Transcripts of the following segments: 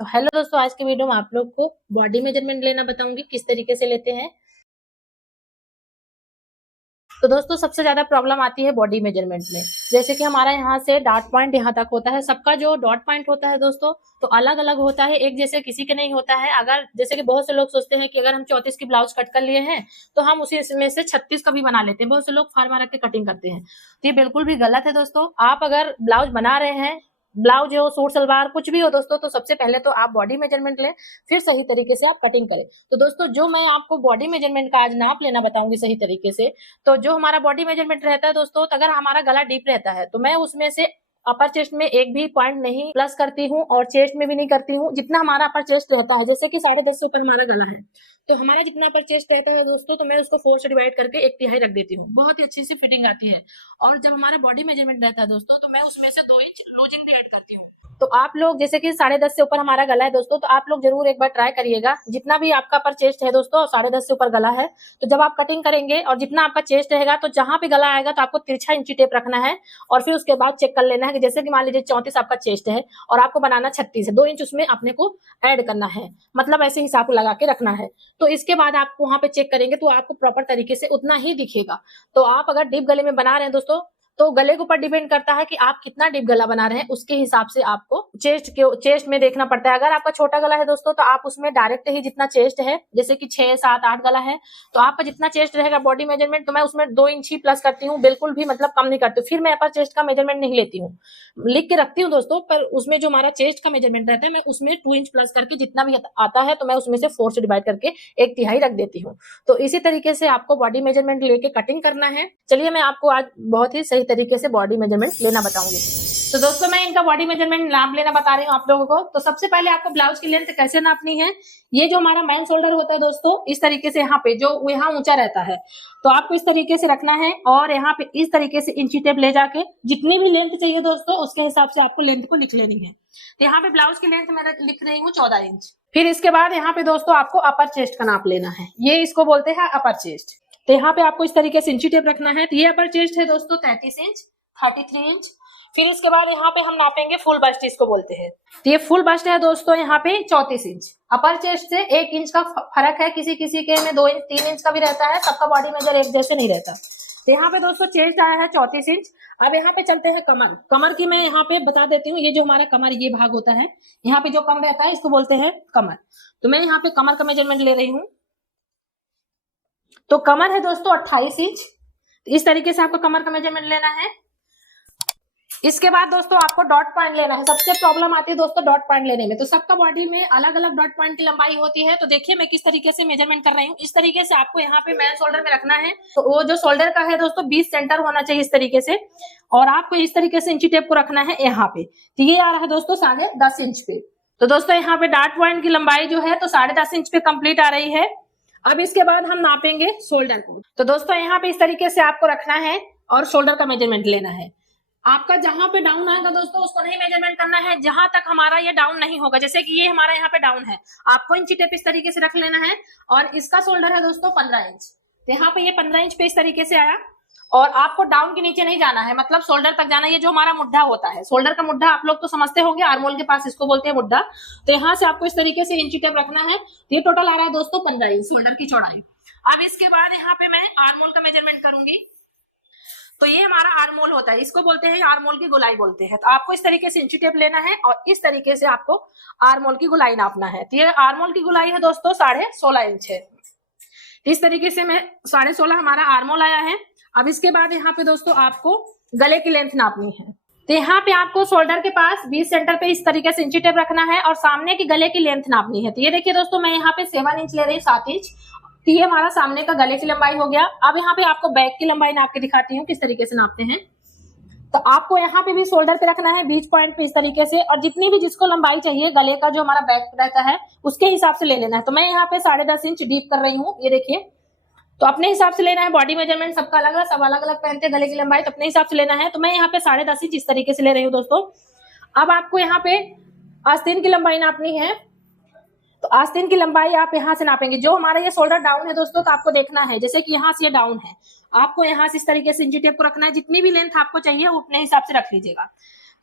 तो हेलो दोस्तों, आज के वीडियो में आप लोग को बॉडी मेजरमेंट लेना बताऊंगी किस तरीके से लेते हैं। तो दोस्तों सबसे ज्यादा प्रॉब्लम आती है बॉडी मेजरमेंट में। जैसे कि हमारा यहाँ से डॉट पॉइंट यहाँ तक होता है, सबका जो डॉट पॉइंट होता है दोस्तों तो अलग अलग होता है, एक जैसे किसी के नहीं होता है। अगर जैसे कि बहुत से लोग सोचते हैं कि अगर हम 34 की ब्लाउज कट कर लिए हैं तो हम उसी में से 36 का भी बना लेते हैं। बहुत से लोग फार्मा रख के कटिंग करते हैं, तो ये बिल्कुल भी गलत है दोस्तों। आप अगर ब्लाउज बना रहे हैं, ब्लाउज हो, सूट सलवार कुछ भी हो दोस्तों, तो सबसे पहले तो आप बॉडी मेजरमेंट लें, फिर सही तरीके से आप कटिंग करें। तो दोस्तों जो मैं आपको बॉडी मेजरमेंट का आज नाप लेना बताऊंगी सही तरीके से। तो जो हमारा बॉडी मेजरमेंट रहता है दोस्तों, तो अगर हमारा गला डीप रहता है तो मैं उसमें से अपर चेस्ट में एक भी पॉइंट नहीं प्लस करती हूँ और चेस्ट में भी नहीं करती हूँ। जितना हमारा अपर चेस्ट रहता है, जैसे कि 10.5 से ऊपर हमारा गला है, तो हमारा जितना अपर चेस्ट रहता है दोस्तों, तो मैं उसको 4 से डिवाइड करके 1/3 रख देती हूँ। बहुत ही अच्छी सी फिटिंग आती है। और जब हमारा बॉडी मेजरमेंट रहता है दोस्तों, तो मैं उसमें से 2 इंच लूजिंग भी ऐड करती हूँ। तो आप लोग जैसे कि 10.5 से ऊपर हमारा गला है दोस्तों, तो आप लोग जरूर एक बार ट्राई करिएगा। जितना भी आपका अपर चेस्ट है दोस्तों, 10.5 से ऊपर गला है, तो जब आप कटिंग करेंगे और जितना आपका चेस्ट रहेगा, तो जहां पे गला आएगा तो आपको तिरछा इंची टेप रखना है। और फिर उसके बाद चेक कर लेना है कि जैसे कि मान लीजिए 34 आपका चेस्ट है और आपको बनाना 36 है, 2 इंच उसमें अपने को ऐड करना है, मतलब ऐसे हिसाब लगा के रखना है। तो इसके बाद आप वहां पे चेक करेंगे तो आपको प्रॉपर तरीके से उतना ही दिखेगा। तो आप अगर डीप गले में बना रहे हैं दोस्तों, तो गले के ऊपर डिपेंड करता है कि आप कितना डीप गला बना रहे हैं, उसके हिसाब से आपको चेस्ट में देखना पड़ता है। अगर आपका छोटा गला है दोस्तों, तो आप उसमें डायरेक्ट ही जितना चेस्ट है, जैसे कि 6, 7, 8 गला है, तो आपका जितना चेस्ट रहेगा बॉडी मेजरमेंट, तो मैं उसमें 2 इंच ही प्लस करती हूँ, बिल्कुल भी मतलब कम नहीं करती हूँ। फिर मैं अपर चेस्ट का मेजरमेंट नहीं लेती हूँ, लिख के रखती हूँ दोस्तों, पर उसमें जो हमारा चेस्ट का मेजरमेंट रहता है, मैं उसमें 2 इंच प्लस करके जितना भी आता है, तो मैं उसमें से 4 से डिवाइड करके 1/3 रख देती हूँ। तो इसी तरीके से आपको बॉडी मेजरमेंट लेके कटिंग करना है। चलिए मैं आपको आज बहुत ही सही तरीके से बॉडी मेजरमेंट लेना बताऊंगी। तो दोस्तों मैं इनका बॉडी मेजरमेंट नाप लेना बता रही हूँ आप लोगों को। तो सबसे पहले आपको ब्लाउज की लेंथ कैसे नापनी है। ये जो हमारा मेन शोल्डर होता है दोस्तों, इस तरीके से यहाँ पे जो यहाँ ऊंचा रहता है, तो आपको इस तरीके से रखना है। और यहाँ पे इस तरीके से इंची टेप ले जाके जितनी भी लेंथ चाहिए दोस्तों, उसके हिसाब से आपको लेंथ को लिख लेनी है। तो यहाँ पे ब्लाउज की लेंथ मैं लिख रही हूँ 14 इंच। फिर इसके बाद यहाँ पे दोस्तों आपको अपर चेस्ट का नाप लेना है, ये इसको बोलते हैं अपर चेस्ट। तो यहाँ पे आपको इस तरीके से इंची टेप रखना है। तो ये अपर चेस्ट है दोस्तों 33 इंच, 33 इंच। फिर इसके बाद यहाँ पे हम नापेंगे फुल बस्ट, इसको बोलते हैं। तो ये फुल बस्ट है दोस्तों यहाँ पे 34 इंच। अपर चेस्ट से 1 इंच का फर्क है, किसी किसी के में 2 इंच 3 इंच का भी रहता है, सबका बॉडी मेजर एक जैसे नहीं रहता। तो यहाँ पे दोस्तों चेस्ट आया है 34 इंच। अब यहाँ पे चलते हैं कमर। कमर की मैं यहाँ पे बता देती हूँ। ये जो हमारा कमर ये भाग होता है, यहाँ पे जो कम रहता है इसको बोलते हैं कमर। तो मैं यहाँ पे कमर का मेजरमेंट ले रही हूँ। तो कमर है दोस्तों 28 इंच। इस तरीके से आपको कमर का मेजरमेंट लेना है। इसके बाद दोस्तों आपको डॉट पॉइंट लेना है। सबसे प्रॉब्लम आती है दोस्तों डॉट पॉइंट लेने में। तो सबका बॉडी में अलग अलग डॉट पॉइंट की लंबाई होती है। तो देखिए मैं किस तरीके से मेजरमेंट कर रही हूँ। इस तरीके से आपको यहाँ पे मेन शोल्डर में रखना है। तो वो जो शोल्डर का है दोस्तों 20 सेंटर होना चाहिए इस तरीके से। और आपको इस तरीके से इंची टेप को रखना है यहाँ पे। तो ये आ रहा है दोस्तों 10.5 इंच पे। तो दोस्तों यहाँ पे डॉट पॉइंट की लंबाई जो है तो 10.5 इंच पे कंप्लीट आ रही है। अब इसके बाद हम नापेंगे शोल्डर को। तो दोस्तों यहाँ पे इस तरीके से आपको रखना है और शोल्डर का मेजरमेंट लेना है। आपका जहां पे डाउन आएगा दोस्तों उसको नहीं मेजरमेंट करना है, जहां तक हमारा ये डाउन नहीं होगा। जैसे कि ये हमारा यहाँ पे डाउन है, आपको इंची टेप इस तरीके से रख लेना है। और इसका शोल्डर है दोस्तों 15 इंच। तो यहाँ पे ये 15 इंच पे इस तरीके से आया। और आपको डाउन के नीचे नहीं जाना है, मतलब शोल्डर तक जाना है। ये जो हमारा मुड्ढा होता है, शोल्डर का मुड्ढा आप लोग तो समझते होंगे, आर्मोल के पास इसको बोलते हैं मुड्ढा। तो यहाँ से आपको इस तरीके से इंची टेप रखना है। तो ये टोटल आ रहा है दोस्तों 15 इंच शोल्डर की चौड़ाई। अब इसके बाद यहाँ पे मैं आर्मोल का मेजरमेंट करूंगी। तो ये हमारा आर्मोल होता है, इसको बोलते हैं आर्मोल की गोलाई बोलते हैं। तो आपको इस तरीके से इंची टेप लेना है और इस तरीके से आपको आर्मोल की गोलाई नापना है। तो ये आर्मोल की गोलाई है दोस्तों 16.5 इंच है। इस तरीके से मैं 16.5 हमारा आर्मोल आया है। अब इसके बाद यहाँ पे दोस्तों आपको गले की लेंथ नापनी है। तो यहाँ पे आपको शोल्डर के पास 20 सेंटर पे इस तरीके से इंची टेप रखना है और सामने की गले की लेंथ नापनी है। तो ये देखिए दोस्तों मैं यहाँ पे 7 इंच ले रही हूँ, 7 इंच। तो ये हमारा सामने का गले की लंबाई हो गया। अब यहाँ पे आपको बैक की लंबाई नाप के दिखाती हूँ किस तरीके से नापते हैं। तो आपको यहाँ पे भी शोल्डर पे रखना है, बीच पॉइंट पे इस तरीके से। और जितनी भी जिसको लंबाई चाहिए गले का जो हमारा बैक रहता है उसके हिसाब से ले लेना है। तो मैं यहाँ पे 10.5 इंच डीप कर रही हूँ, ये देखिए। तो अपने हिसाब से लेना है। बॉडी मेजरमेंट सबका अलग है, सब अलग अलग पहनते हैं गले की लंबाई, तो अपने हिसाब से लेना है। तो मैं यहाँ पे 10.5 इंच इस तरीके से ले रही हूँ दोस्तों। अब आपको यहाँ पे आस्तीन की लंबाई नापनी है। तो आस्तीन की लंबाई आप यहाँ से नापेंगे। जो हमारा ये शोल्डर डाउन है दोस्तों, तो आपको देखना है जैसे कि यहाँ से ये डाउन है, आपको यहाँ से इस तरीके से इंची टेप को रखना है। जितनी भी लेंथ आपको चाहिए उतने हिसाब से रख लीजिएगा।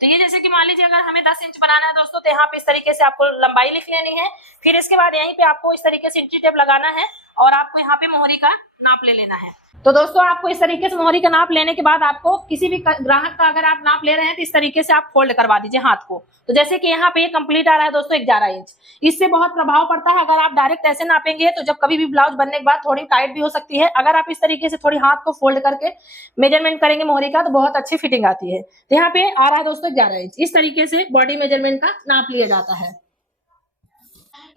तो ये जैसे कि मान लीजिए अगर हमें 10 इंच बनाना है दोस्तों, तो यहाँ पे इस तरीके से आपको लंबाई लिख लेनी है। फिर इसके बाद यहीं पे आपको इस तरीके से इंची टेप लगाना है और आपको यहाँ पे मोहरी का नाप ले लेना है। तो दोस्तों आपको इस तरीके से मोहरी का नाप लेने के बाद आपको किसी भी ग्राहक का अगर आप नाप ले रहे हैं तो इस तरीके से आप फोल्ड करवा दीजिए हाथ को। तो जैसे कि यहाँ पे ये कंप्लीट आ रहा है दोस्तों 11 इंच। इससे बहुत प्रभाव पड़ता है। अगर आप डायरेक्ट ऐसे नापेंगे तो जब कभी भी ब्लाउज बनने के बाद थोड़ी टाइट भी हो सकती है। अगर आप इस तरीके से थोड़ी हाथ को फोल्ड करके मेजरमेंट करेंगे मोहरी का तो बहुत अच्छी फिटिंग आती है। तो यहाँ पे आ रहा है दोस्तों 11 इंच। इस तरीके से बॉडी मेजरमेंट का नाप लिया जाता है।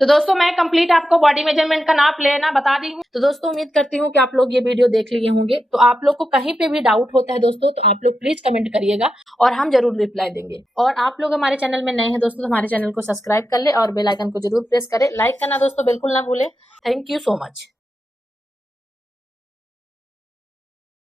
तो दोस्तों मैं कंप्लीट आपको बॉडी मेजरमेंट का नाप लेना बता दी हूँ। तो दोस्तों उम्मीद करती हूँ कि आप लोग ये वीडियो देख लिए होंगे। तो आप लोग को कहीं पे भी डाउट होता है दोस्तों तो आप लोग प्लीज कमेंट करिएगा और हम जरूर रिप्लाई देंगे। और आप लोग हमारे चैनल में नए हैं दोस्तों तो हमारे चैनल को सब्सक्राइब कर ले और बेल आइकन को जरूर प्रेस करें। लाइक करना दोस्तों बिल्कुल ना भूले। Thank you so much.